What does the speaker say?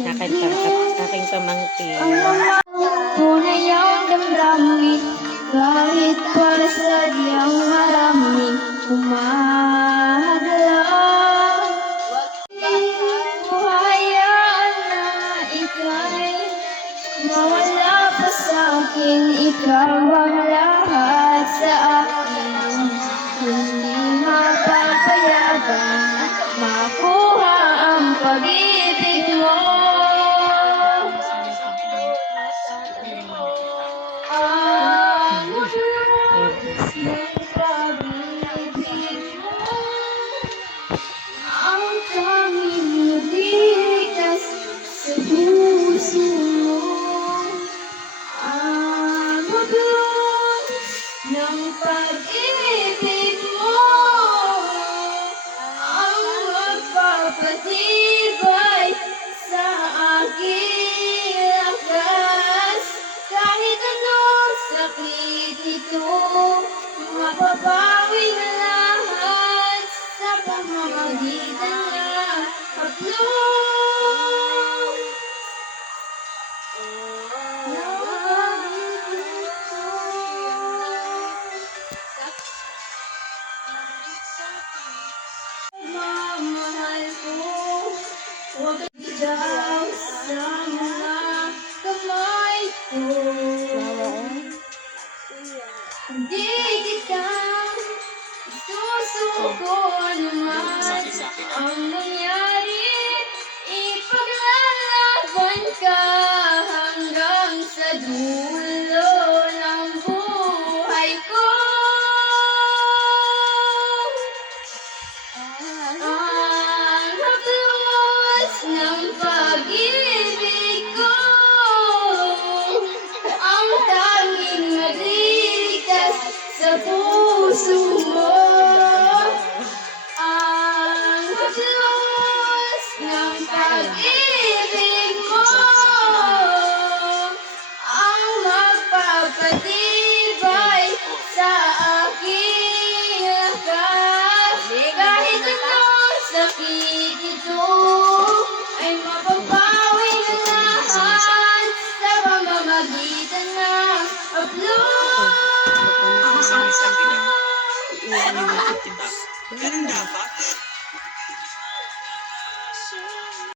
Aking pamangkin. Ang mga tunay ang damdamin, kahit pa sadyang marami humahadlang. Hayaan na ika'y mawala pa sa'kin, ikaw ang lahat sa akin. Hindi mapapayagan makuha ang pag-ibig mo. Ang ulos ng pag-ibig mo, ang tanging nagligtas sa puso mo. Ang ulos ng pag-ibig mo, ang magpapatibay sa aking lakas. Kahit anong sakit ito, mapapawi na lahat sa pamamagitan ng haplos. Mamahal ko, huwag ikaw sa mga kamay ko. Hindi kita susuko naman ang nangyari. Ipaglalaban ka hanggang sa dulo ng buhay ko. Ang haplos ng pag-ibig ko, ang tanging nagligtas sa puso mo. Ang haplos ng pag-ibig mo, ang magpapatibay sa aking lakas. Kahit anong sakit ito, ay mapapawi na lahat sa pamamagitan ng haplos. Ang isang kita, ganun dapat.